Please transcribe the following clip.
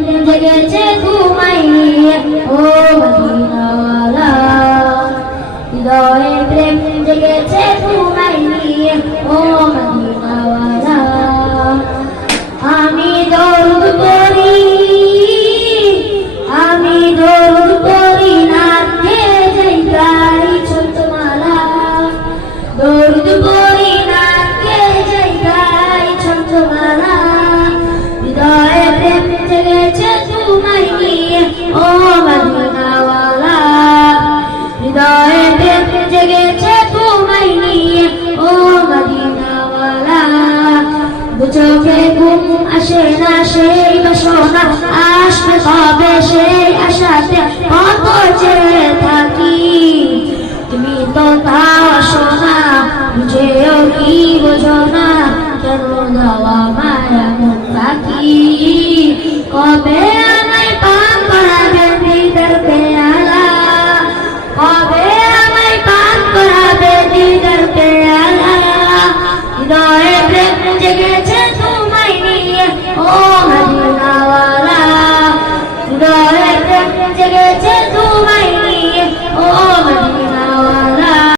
জেগেছে তোমায় নিয়ে ও মদিনাওয়ালা, হৃদয়ে প্রেম জেগেছে তোমায় নিয়ে ও মদিনাওয়ালা। আমি দরুদ পড়ি, আমি দরুদ পড়ি নাথে যাই গাই ছোট মালা, দরুদ পড়ি নাথে যাই গাই ছোট মালা। হৃদয়ে প্রেম জেগেছে তোমায় নিয়ে ও মদিনাওয়ালা, হৃদয়ে প্রেম জেগেছে তোমায় নিয়ে ও মদিনাওয়ালা। চোখে ঘুম আসে না সেই বাসনা, আসবে কবে সেই আশাতে কত চেয়ে থাকি। তুমি তো তাও আসো না, বুঝেও কি বোঝো না, কেন দেওয়া মায়া মন থাকি। কবে আমায় পান করাবে দিদার পেয়ালা, কবে আমায় পান করাবে দিদার পেয়ালা। হৃদয়ে প্রেম জেগেছে